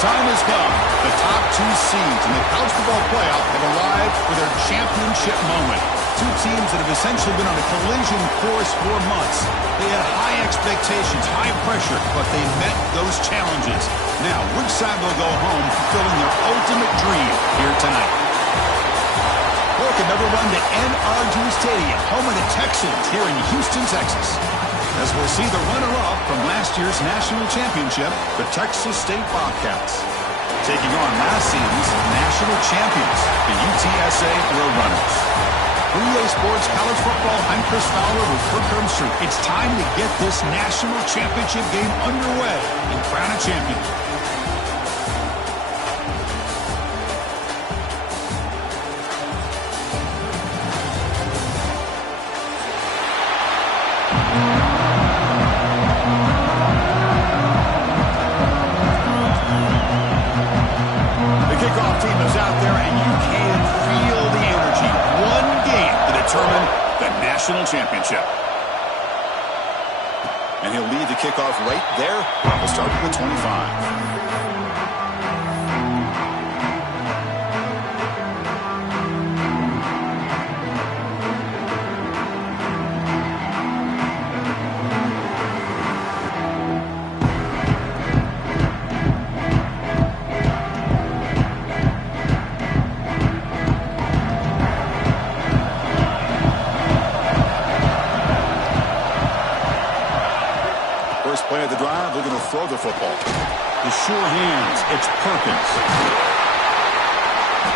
time has come. The top two seeds in the college football playoff have arrived for their championship moment. Two teams that have essentially been on a collision course for months. They had high expectations, high pressure, but they met those challenges. Now, which side will go home fulfilling their ultimate dream here tonight? Welcome, everyone, to NRG Stadium, home of the Texans here in Houston, Texas. As we'll see the runner-up from last year's national championship, the Texas State Bobcats, taking on last season's national champions, the UTSA Roadrunners. For EA Sports College Football, I'm Chris Fowler with Kirk Herbstreit. It's time to get this national championship game underway and crown a champion. Championship. And he'll lead the kickoff right there. We'll start with the 25. Play of the drive, looking to throw the football. The sure hands, it's Perkins.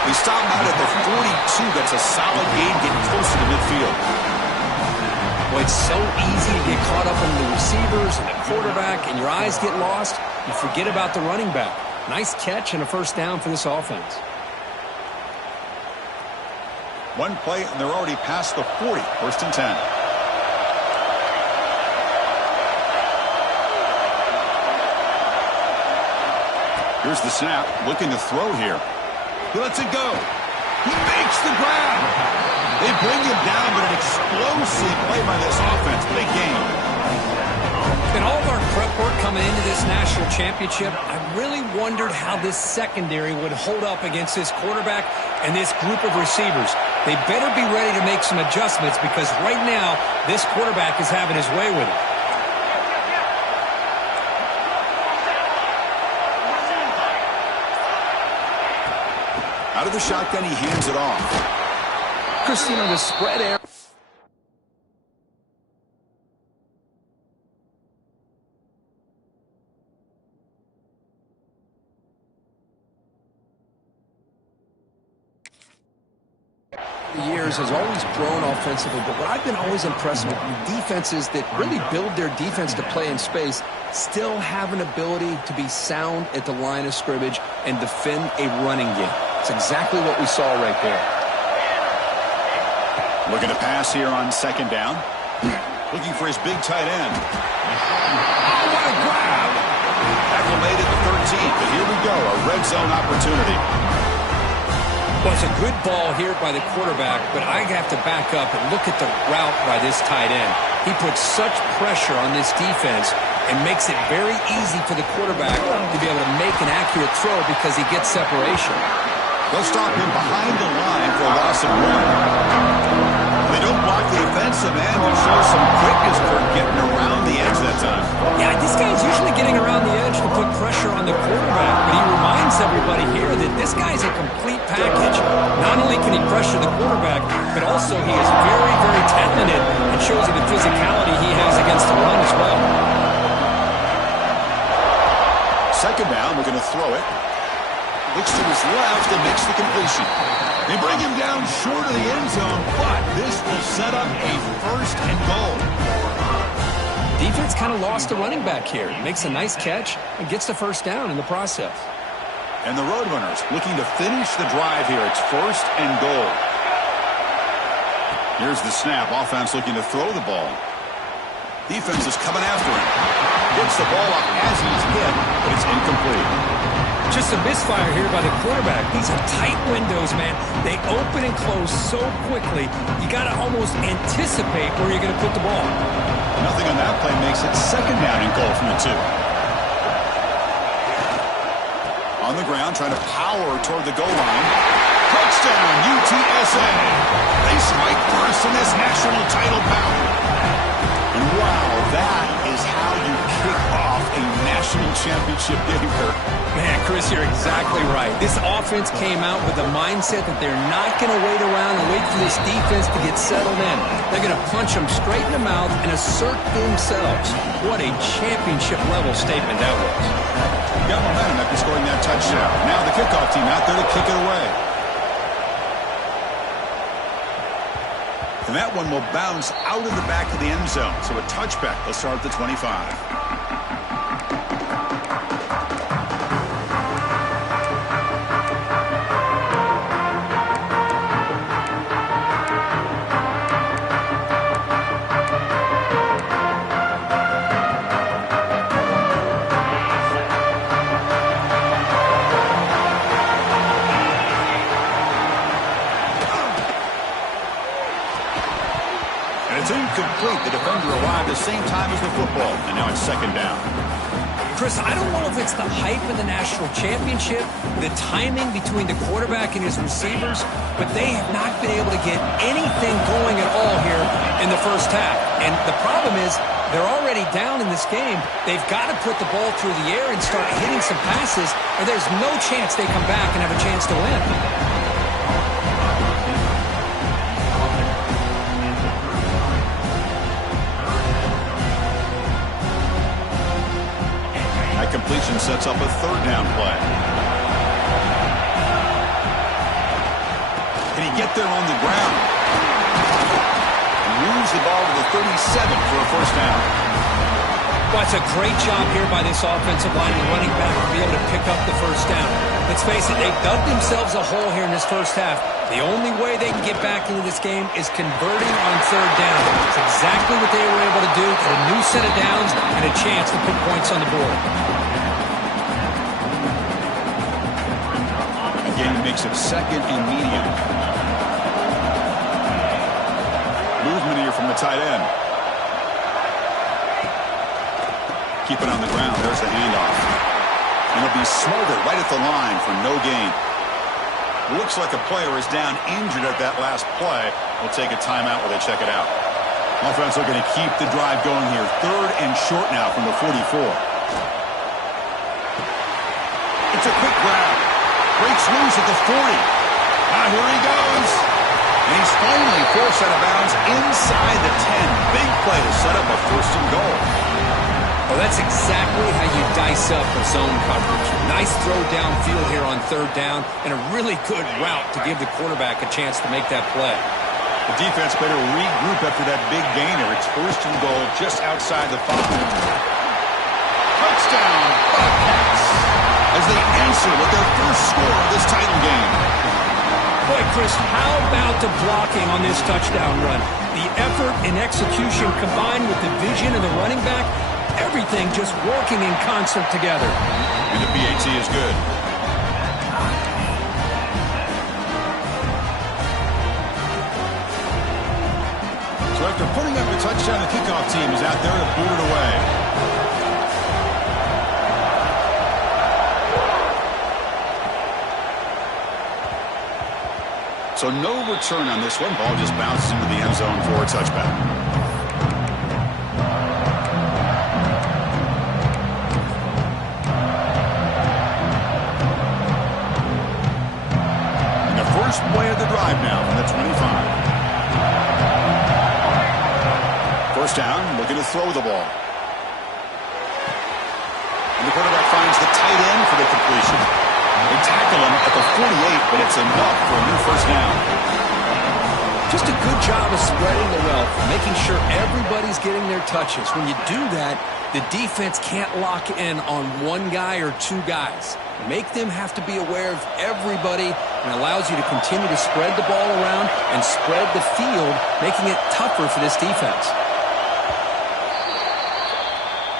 We stop out at the 42. That's a solid gain getting closer to midfield. Boy, it's so easy to get caught up in the receivers and the quarterback, and your eyes get lost. You forget about the running back. Nice catch and a first down for this offense. One play, and they're already past the 40. First and 10. Here's the snap, looking to throw here. He lets it go. He makes the grab. They bring him down, but an explosive play by this offense. Big game. In all of our prep work coming into this national championship, I really wondered how this secondary would hold up against this quarterback and this group of receivers. They better be ready to make some adjustments because right now, this quarterback is having his way with it. Out of the shotgun, he hands it off. Christina, the spread air. Years has always grown offensively, but what I've been always impressed with defenses that really build their defense to play in space still have an ability to be sound at the line of scrimmage and defend a running game. It's exactly what we saw right there. Looking to pass here on second down. Looking for his big tight end. Oh, what a grab! Tackle made at the 13, but here we go, a red zone opportunity. Well, it's a good ball here by the quarterback, but I have to back up and look at the route by this tight end. He puts such pressure on this defense and makes it very easy for the quarterback to be able to make an accurate throw because he gets separation. They'll stop him behind the line for a loss of 1. They don't block the defensive end, but show some quickness for getting around the edge that time. Yeah, this guy's usually getting around the edge to put pressure on the quarterback, but he reminds everybody here that this guy's a complete package. Not only can he pressure the quarterback, but also he is very, very talented and shows you the physicality he has against the run as well. Second down, we're going to throw it. Looks to his left and makes the completion. They bring him down short of the end zone, but this will set up a first and goal. Defense kind of lost the running back here. Makes a nice catch and gets the first down in the process. And the Roadrunners looking to finish the drive here. It's first and goal. Here's the snap. Offense looking to throw the ball. Defense is coming after him. Gets the ball up as he's hit, but it's incomplete. Just a misfire here by the quarterback. These are tight windows, man. They open and close so quickly, you got to almost anticipate where you're going to put the ball. Nothing on that play makes it second down and goal from the 2. On the ground, trying to power toward the goal line. Touchdown, UTSA. They strike first in this national title bout. And wow, that is how you kick off a national championship game here. Man, Chris, you're exactly right. This offense came out with the mindset that they're not going to wait around and wait for this defense to get settled in. They're going to punch them straight in the mouth and assert themselves. What a championship-level statement that was. Got momentum after scoring that touchdown. Now the kickoff team out there to kick it away. And that one will bounce out of the back of the end zone. So a touchback. They'll start at the 25. It's incomplete. The defender arrived the same time as the football, and now it's second down. Chris, I don't know if it's the hype of the national championship, the timing between the quarterback and his receivers, but they have not been able to get anything going at all here in the first half. And the problem is they're already down in this game. They've got to put the ball through the air and start hitting some passes, or there's no chance they come back and have a chance to win. Completion sets up a third down play. Can he get there on the ground? He moves the ball to the 37 for a first down. Well, it's a great job here by this offensive line and running back to be able to pick up the first down. Let's face it, they've dug themselves a hole here in this first half. The only way they can get back into this game is converting on third down. It's exactly what they were able to do. Get a new set of downs and a chance to put points on the board. Again, makes it second and medium. Movement here from the tight end. Keep it on the ground. There's the handoff. And it'll be smothered right at the line for no gain. Looks like a player is down injured at that last play. We'll take a timeout while they check it out. Offense looking to keep the drive going here. Third and short now from the 44. It's a quick grab. Breaks loose at the 40. Now here he goes. And he's finally forced out of bounds inside the 10. Big play to set up a first and goal. Well, that's exactly how you dice up a zone coverage. Nice throw downfield here on third down, and a really good route to give the quarterback a chance to make that play. The defense better regroup after that big gainer. It's first and goal just outside the 5. Touchdown, Bobcats, as they answer with their first score of this title game. Boy, Chris, how about the blocking on this touchdown run? The effort and execution combined with the vision of the running back, everything just working in concert together. And the PAT is good. So after putting up a touchdown, the kickoff team is out there to boot it away. So no return on this one. Ball just bounces into the end zone for a touchback. And the first play of the drive now from the 25. First down, looking to throw the ball. And the quarterback finds the tight end for the completion. They tackle him at the 48, but it's enough for a new first down. Just a good job of spreading the wealth, making sure everybody's getting their touches. When you do that, the defense can't lock in on one guy or two guys. Make them have to be aware of everybody, and allows you to continue to spread the ball around and spread the field, making it tougher for this defense.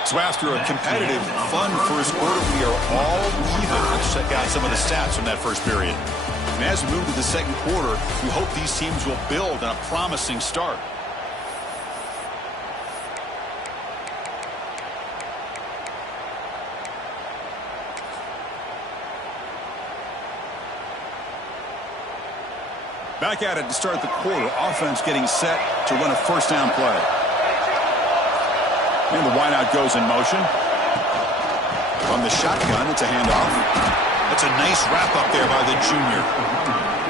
So after a competitive, fun first quarter, we are all even. Let's check out some of the stats from that first period. And as we move to the second quarter, we hope these teams will build on a promising start. Back at it to start the quarter. Offense getting set to run a first down play. And the wideout goes in motion. From the shotgun, it's a handoff. That's a nice wrap-up there by the junior.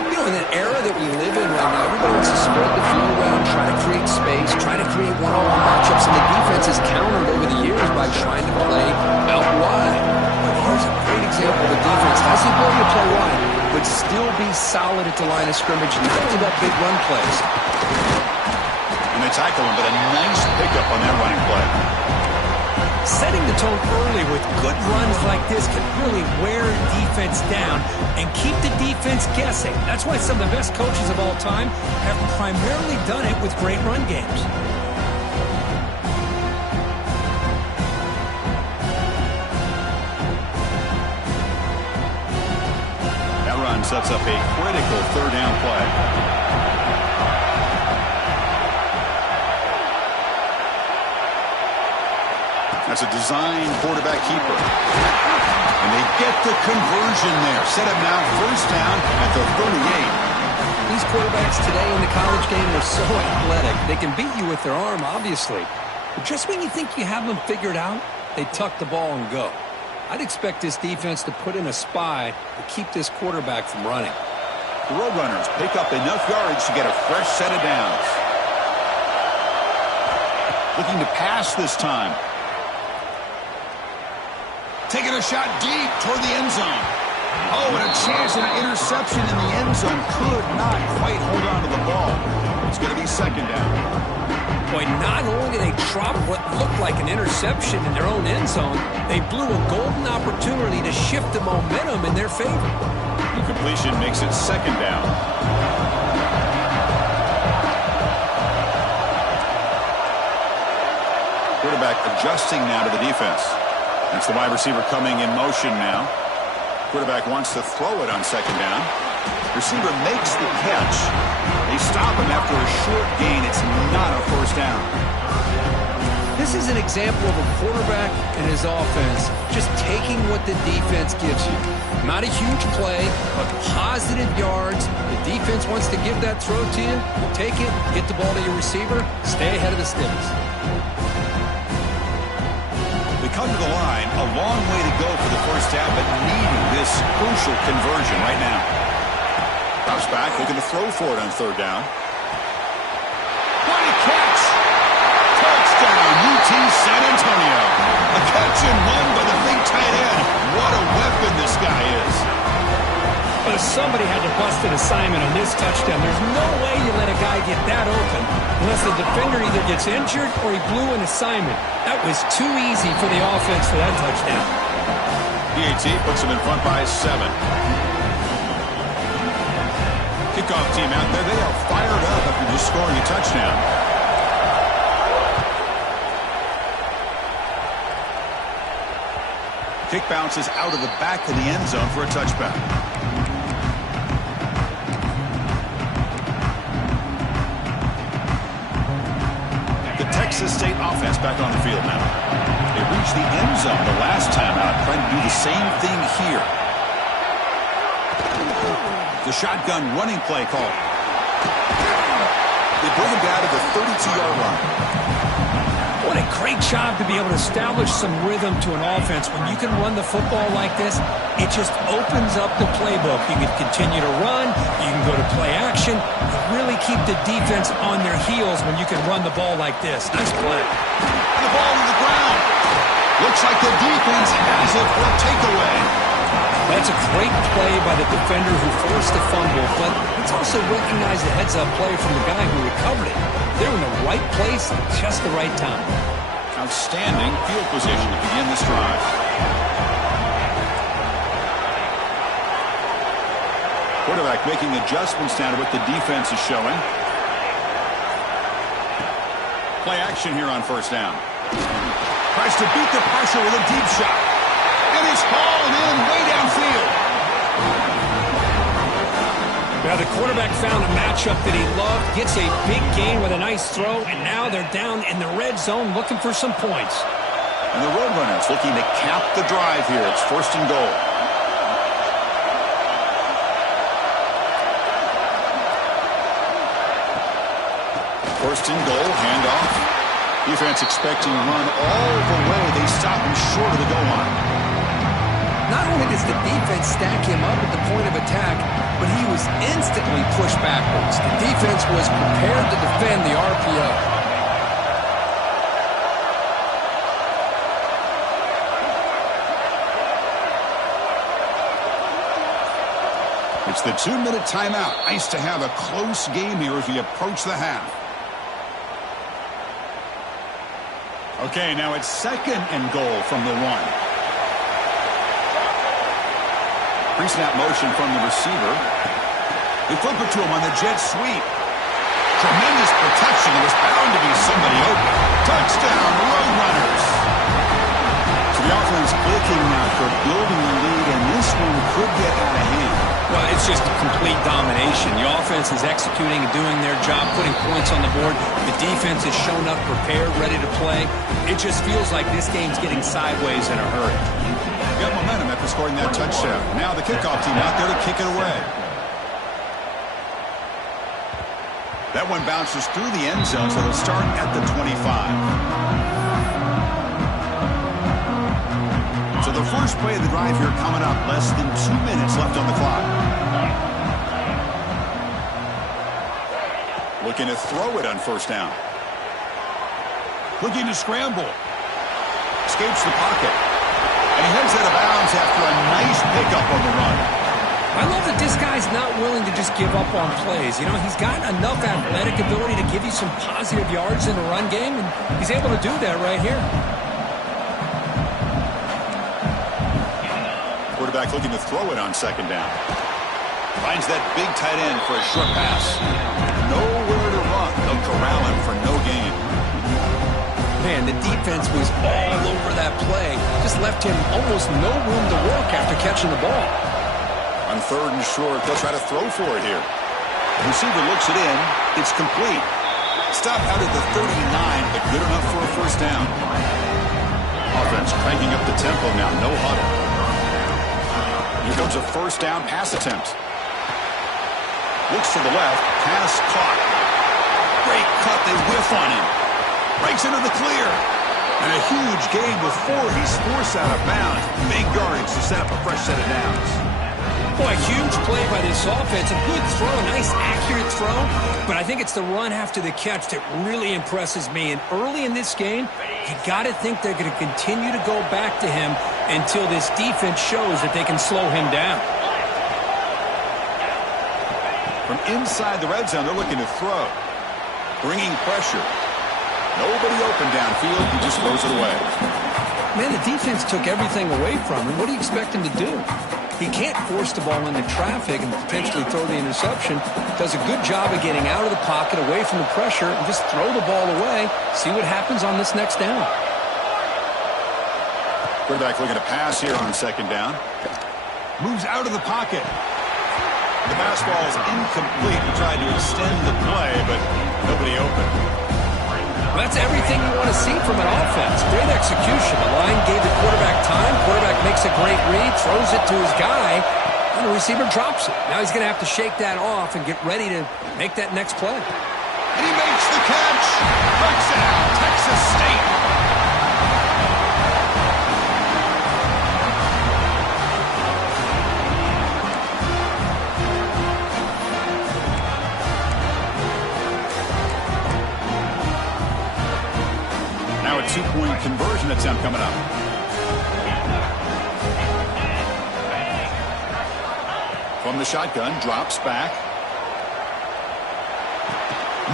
You know, in that era that we live in right now, everybody wants to spread the field around, try to create space, try to create one-on-one matchups, and the defense has countered over the years by trying to play out wide. But here's a great example of a defense has the ability to play wide, but still be solid at the line of scrimmage, not give up big run plays. And they tackle him, but a nice pickup on that running play. Setting the tone early with good runs like this can really wear defense down and keep the defense guessing. That's why some of the best coaches of all time have primarily done it with great run games. That run sets up a critical third down play. That's a design quarterback keeper. And they get the conversion there. Set up now first down at the 38. These quarterbacks today in the college game are so athletic. They can beat you with their arm, obviously. But just when you think you have them figured out, they tuck the ball and go. I'd expect this defense to put in a spy to keep this quarterback from running. The Roadrunners pick up enough yardage to get a fresh set of downs. Looking to pass this time. Taking a shot deep toward the end zone. Oh, and a chance at an interception in the end zone. Could not quite hold on to the ball. It's going to be second down. Boy, not only did they drop what looked like an interception in their own end zone, they blew a golden opportunity to shift the momentum in their favor. The completion makes it second down. Quarterback adjusting now to the defense. That's the wide receiver coming in motion now. Quarterback wants to throw it on second down. Receiver makes the catch. They stop him after a short gain. It's not a first down. This is an example of a quarterback and his offense just taking what the defense gives you. Not a huge play, but positive yards. The defense wants to give that throw to you. You take it, get the ball to your receiver, stay ahead of the sticks. They come to the line, a long way to go for the first down, but needing this crucial conversion right now. Drops back, looking to throw for it on third down. What a catch! Touchdown, UT San Antonio. A catch and one by the big tight end. What a weapon this guy is. But somebody had to bust an assignment on this touchdown. There's no way you let a guy get that open unless the defender either gets injured or he blew an assignment. That was too easy for the offense for that touchdown. PAT puts him in front by 7. Kickoff team out there. They are fired up after just scoring a touchdown. Kick bounces out of the back of the end zone for a touchback. Texas State offense back on the field now. They reached the end zone the last time out, trying to do the same thing here. The shotgun running play call. They bring him down to the 32-yard line. What a great job to be able to establish some rhythm to an offense. When you can run the football like this, it just opens up the playbook. You can continue to run. You can go to play action. You really keep the defense on their heels when you can run the ball like this. Nice play. The ball to the ground. Looks like the defense has it for a takeaway. That's a great play by the defender who forced the fumble, but it's also recognized the heads-up play from the guy who recovered it. They're in the right place at just the right time. Outstanding field position to begin this drive. Quarterback making adjustments now to what the defense is showing. Play action here on first down. Tries to beat the pressure with a deep shot. And it's hauled in way downfield. Now the quarterback found a matchup that he loved, gets a big gain with a nice throw, and now they're down in the red zone looking for some points. And the Roadrunners looking to cap the drive here. It's first and goal. First and goal, handoff. Defense expecting a run all the way. They stop him short of the goal line. Not only does the defense stack him up at the point of attack, but he was instantly pushed backwards. The defense was prepared to defend the RPO. It's the 2-minute timeout. Nice to have a close game here as we approach the half. Okay, now it's second and goal from the 1. Pre-snap motion from the receiver. They flip it to him on the jet sweep. Tremendous protection. There was bound to be somebody open. Touchdown, Roadrunners. So the offense clicking now for building the lead, and this one could get out of hand. Well, it's just complete domination. The offense is executing and doing their job, putting points on the board. The defense has shown up prepared, ready to play. It just feels like this game's getting sideways in a hurry. Got momentum after scoring that touchdown. Now the kickoff team out there to kick it away. That one bounces through the end zone, so they'll start at the 25. So the first play of the drive here coming up. Less than 2 minutes left on the clock. Looking to throw it on first down. Looking to scramble. Escapes the pocket. And he heads out of bounds after a nice pickup on the run. I love that this guy's not willing to just give up on plays. You know, he's got enough athletic ability to give you some positive yards in the run game, and he's able to do that right here. Quarterback looking to throw it on second down. Finds that big tight end for a short pass. Nowhere to run. They'll corral him for no gain. Man, the defense was all over that play. Just left him almost no room to work after catching the ball. On third and short, they'll try to throw for it here. The receiver looks it in. It's complete. Stop out at the 39, but good enough for a first down. Offense cranking up the tempo now. No huddle. Here comes a first down pass attempt. Looks to the left. Pass caught. Great cut. They whiff on him. Breaks into the clear. And a huge gain before he's forced out of bounds. Big yardage to set up a fresh set of downs. Boy, huge play by this offense. A good throw, nice accurate throw. But I think it's the run after the catch that really impresses me. And early in this game, you got to think they're going to continue to go back to him until this defense shows that they can slow him down. From inside the red zone, they're looking to throw. Bringing pressure. Nobody open downfield. He just throws it away. Man, the defense took everything away from him. What do you expect him to do? He can't force the ball into traffic and potentially throw the interception. Does a good job of getting out of the pocket, away from the pressure, and just throw the ball away. See what happens on this next down. Quarterback looking to pass here on second down. Moves out of the pocket. The pass ball is incomplete. He tried to extend the play, but nobody open. Well, that's everything you want to see from an offense. Great execution. The line gave the quarterback time. Quarterback makes a great read, throws it to his guy, and the receiver drops it. Now he's going to have to shake that off and get ready to make that next play. And he makes the catch. Touchdown, Texas State. Now a two-point conversion attempt coming up. From the shotgun, drops back.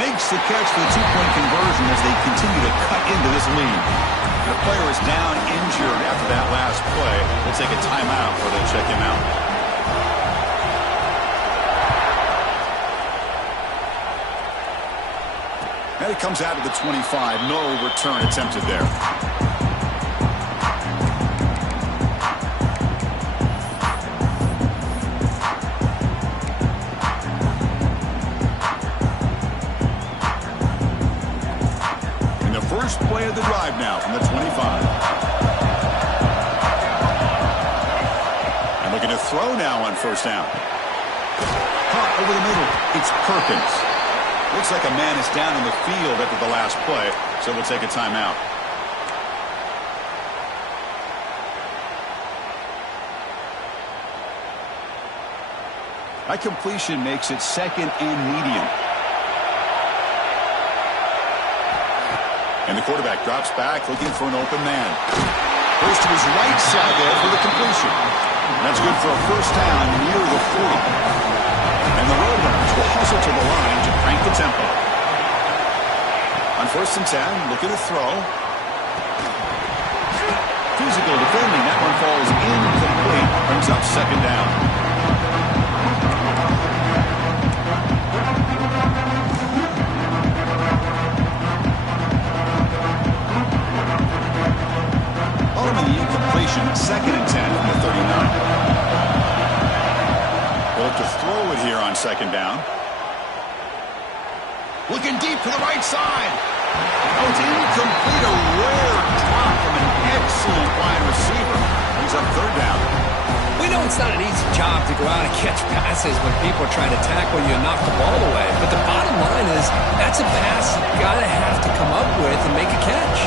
Makes the catch for the two-point conversion as they continue to cut into this lead. The player is down injured after that last play. We'll take a timeout where they'll check him out. And it comes out of the 25. No return attempted there. In the first play of the drive now from the 25. And looking to throw now on first down. Caught over the middle. It's Perkins. Looks like a man is down in the field after the last play, so we'll take a timeout. That completion makes it second and medium. And the quarterback drops back looking for an open man. Goes to his right side there for the completion. And that's good for a first down near the 40. And the Roadrunners will hustle to the line to crank the tempo. On 1st and 10, looking to throw. Physical defending. That one falls incomplete. Brings up second down. Incompletion, 2nd and 10 from the 39. They'll look to throw it here on 2nd down. Looking deep to the right side. Oh, it's incomplete. A rare drop from an excellent wide receiver. Brings up 3rd down. We know it's not an easy job to go out and catch passes when people are trying to tackle you and knock the ball away. But the bottom line is that's a pass you've got to have to come up with and make a catch.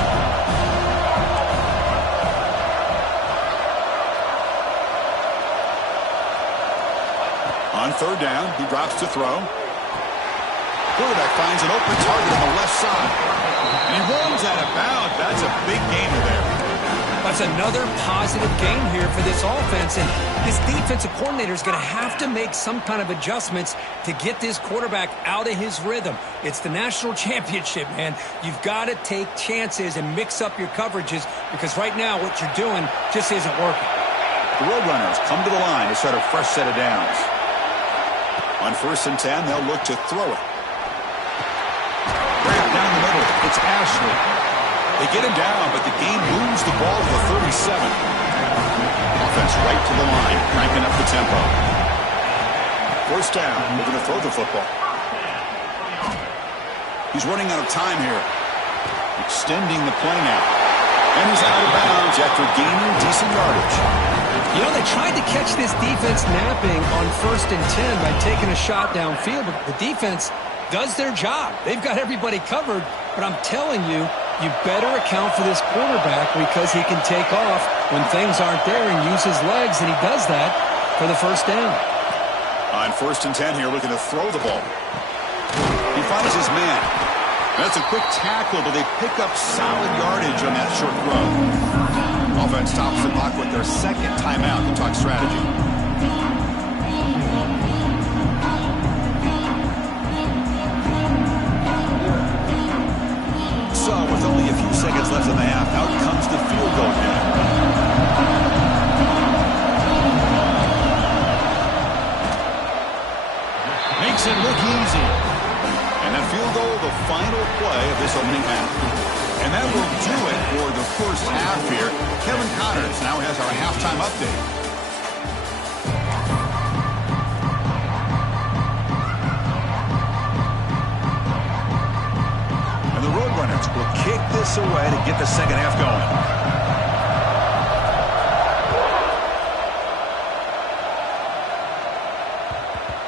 On 3rd down, he drops to throw. Quarterback finds an open target on the left side. And he runs out of bounds. That's a big gainer there. That's another positive gain here for this offense. And this defensive coordinator is going to have to make some kind of adjustments to get this quarterback out of his rhythm. It's the national championship, man. You've got to take chances and mix up your coverages because right now what you're doing just isn't working. The Roadrunners come to the line to start a fresh set of downs. On 1st and 10, they'll look to throw it. Right down the middle, it's Ashley. They get him down, but the game moves the ball to the 37. Offense right to the line, cranking up the tempo. 1st down, moving to throw the football. He's running out of time here. Extending the play now. And he's out of bounds after gaining decent yardage. You know, they tried to catch this defense napping on 1st and 10 by taking a shot downfield, but the defense does their job. They've got everybody covered, but I'm telling you, you better account for this quarterback because he can take off when things aren't there and use his legs, and he does that for the 1st down. On 1st and 10 here, looking to throw the ball. He finds his man. That's a quick tackle, but they pick up solid yardage on that short throw. Offense stops the clock with their 2nd timeout to talk strategy. So, with only a few seconds left in the half, out comes the field goal unit. Makes it look easy. And that field goal, the final play of this opening half. And that will do it for the first half here. Kevin Connors now has our halftime update. And the Roadrunners will kick this away to get the second half going.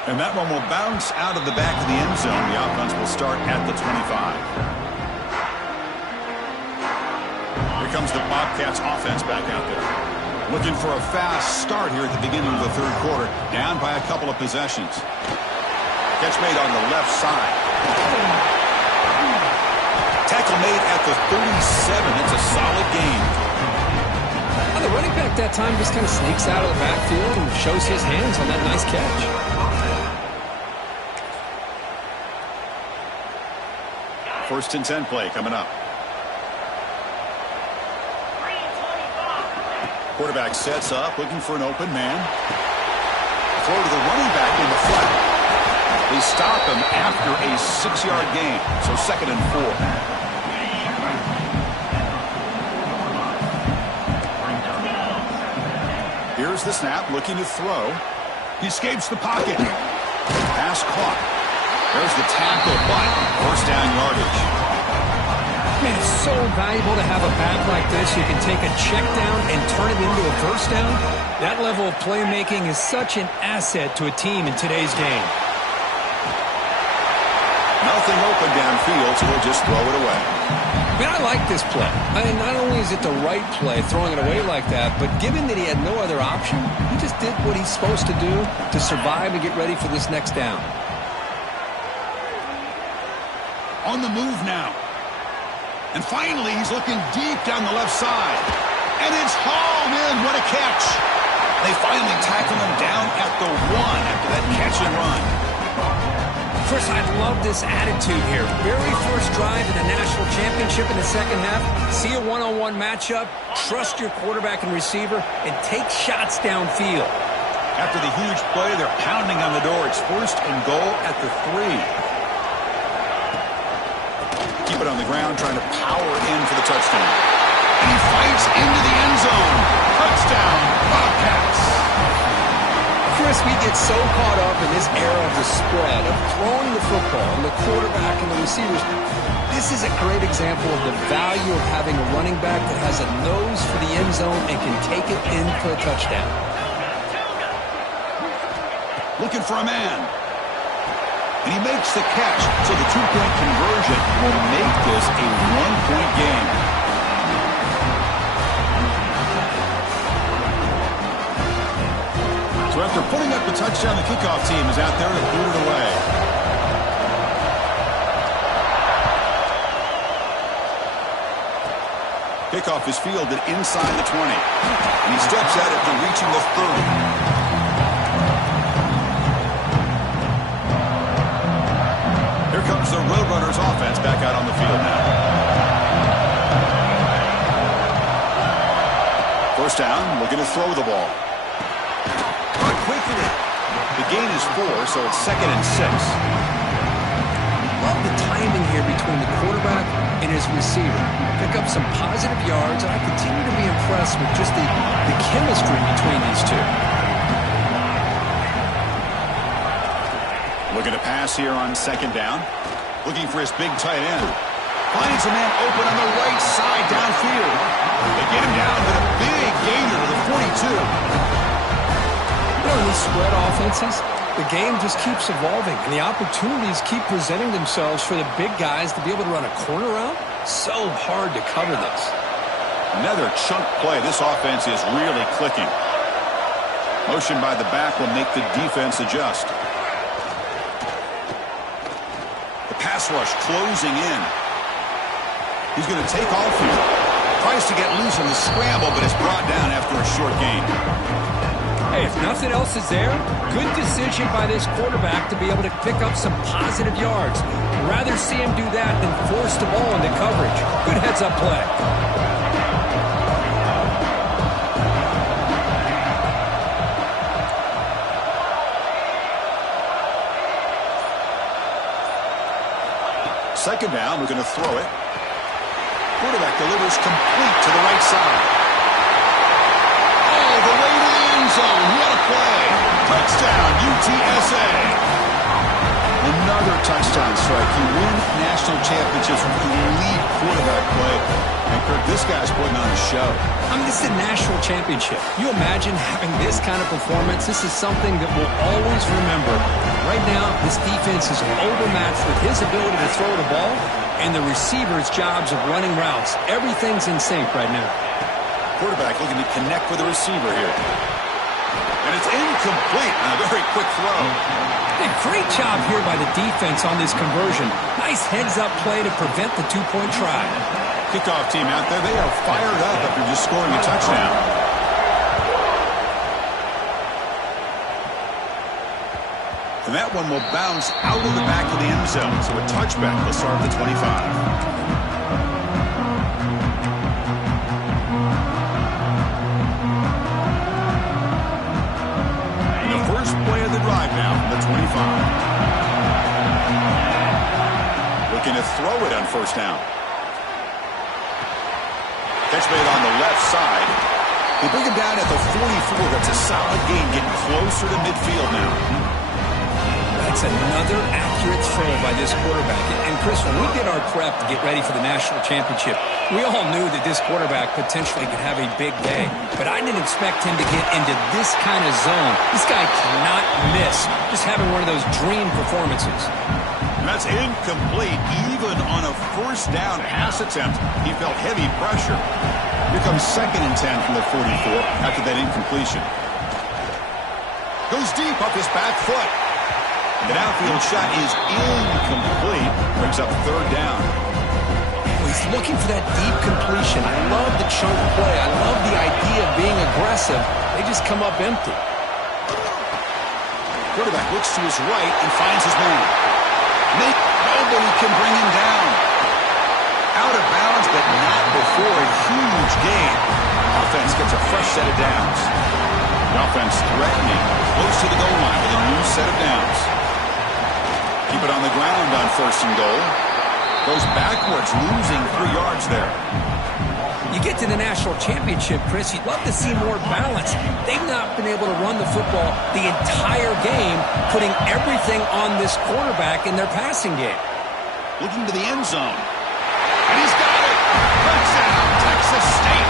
And that one will bounce out of the back of the end zone. The offense will start at the 25. Here comes the Bobcats offense back out there. Looking for a fast start here at the beginning of the 3rd quarter. Down by a couple of possessions. Catch made on the left side. Tackle made at the 37. That's a solid gain. Well, the running back that time just kind of sneaks out of the backfield and shows his hands on that nice catch. First and 10 play coming up. Quarterback sets up, looking for an open man. Throw to the running back in the flat. They stop him after a 6-yard gain, so 2nd and 4. Here's the snap, looking to throw. He escapes the pocket. Pass caught. There's the tackle, but 1st down yardage. Man, it's so valuable to have a back like this. You can take a check down and turn it into a 1st down. That level of playmaking is such an asset to a team in today's game. Nothing open downfield, so he'll just throw it away. I mean, I like this play. I mean, not only is it the right play, throwing it away like that, but given that he had no other option, he just did what he's supposed to do to survive and get ready for this next down. On the move now. And finally, he's looking deep down the left side. And it's hauled in. What a catch. They finally tackle him down at the 1 after that catch and run. Chris, I love this attitude here. Very first drive in the national championship in the second half. See a one-on-one matchup, trust your quarterback and receiver, and take shots downfield. After the huge play, they're pounding on the door. It's 1st and goal at the 3. Keep it on the ground, trying to power in for the touchdown. And he fights into the end zone. Touchdown, Bobcats. Chris, we get so caught up in this era of the spread, of throwing the football, and the quarterback and the receivers. This is a great example of the value of having a running back that has a nose for the end zone and can take it in for a touchdown. Looking for a man. And he makes the catch, so the 2-point conversion will make this a 1-point game. So after putting up the touchdown, the kickoff team is out there to boot it away. Kickoff is fielded inside the 20. And he steps at it after reaching the 30. Here comes the Roadrunners offense back out on the field now. First down, looking to throw the ball. Caught quickly. The gain is 4, so it's 2nd and 6. Love the timing here between the quarterback and his receiver. Pick up some positive yards, and I continue to be impressed with just the chemistry between these two. Looking to pass here on 2nd down. Looking for his big tight end. Finds a man open on the right side downfield. They get him down with a big gainer to the 42. You know, in these spread offenses, the game just keeps evolving, and the opportunities keep presenting themselves for the big guys to be able to run a corner route. So hard to cover this. Another chunk play. This offense is really clicking. Motion by the back will make the defense adjust. Pass rush closing in. He's going to take off here. Tries to get loose on the scramble, but is brought down after a short gain. Hey, if nothing else is there, good decision by this quarterback to be able to pick up some positive yards. Rather see him do that than force the ball into coverage. Good heads-up play. Second down, we're going to throw it. Quarterback delivers complete to the right side. All the way to the end zone. What a play. Touchdown, UTSA. Another touchdown strike. You win national championships with elite quarterback play. And Kirk, this guy's putting on a show. I mean, this is a national championship. You imagine having this kind of performance? This is something that we'll always remember. Right now, this defense is overmatched with his ability to throw the ball and the receiver's jobs of running routes. Everything's in sync right now. Quarterback looking to connect with the receiver here. And it's incomplete on a very quick throw. A great job here by the defense on this conversion. Nice heads-up play to prevent the 2-point try. Kickoff team out there, they are fired up after just scoring a touchdown. And that one will bounce out of the back of the end zone. So a touchback will start at the 25. Play of the drive now from the 25. Looking to throw it on first down. Catch made on the left side. They bring him down at the 44. That's a solid gain, getting closer to midfield now. That's another accurate throw by this quarterback. And Chris, when we did our prep to get ready for the national championship, we all knew that this quarterback potentially could have a big day. But I didn't expect him to get into this kind of zone. This guy cannot miss. Just having one of those dream performances. That's incomplete. Even on a first down pass attempt, he felt heavy pressure. Here comes 2nd and 10 from the 44 after that incompletion. Goes deep up his back foot. The downfield shot is incomplete. Brings up 3rd down. He's looking for that deep completion. I love the chunk play. I love the idea of being aggressive. They just come up empty. Quarterback looks to his right and finds his man. Nobody can bring him down. Out of bounds, but not before a huge gain. Offense gets a fresh set of downs. The offense threatening, close to the goal line with a new set of downs. Keep it on the ground on 1st and goal. Goes backwards, losing 3 yards there. You get to the national championship, Chris, you'd love to see more balance. They've not been able to run the football the entire game, putting everything on this quarterback in their passing game. Looking to the end zone. And he's got it. Touchdown, Texas State.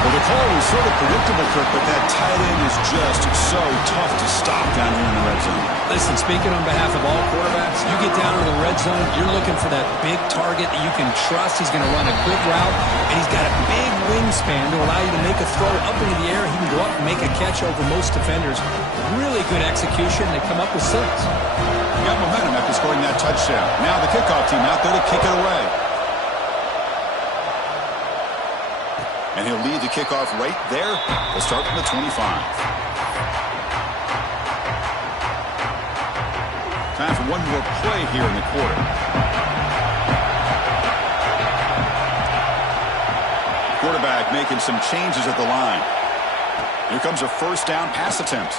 Well, the call was sort of predictable, Kirk, but that tight end is just so tough to stop down here in the red zone. Listen, speaking on behalf of all quarterbacks, you get down to the red zone, you're looking for that big target that you can trust. He's going to run a good route, and he's got a big wingspan to allow you to make a throw up into the air. He can go up and make a catch over most defenders. Really good execution. They come up with 6. He got momentum after scoring that touchdown. Now the kickoff team out there to kick it away. And he'll lead the kickoff right there. They'll start from the 25. Time for one more play here in the quarter. Quarterback making some changes at the line. Here comes a 1st down pass attempt.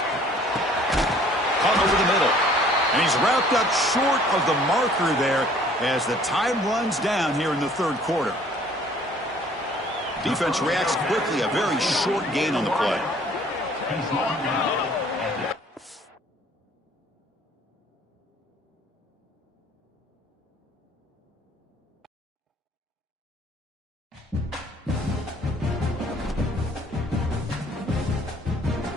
Caught over the middle. And he's wrapped up short of the marker there as the time runs down here in the 3rd quarter. Defense reacts quickly. A very short gain on the play.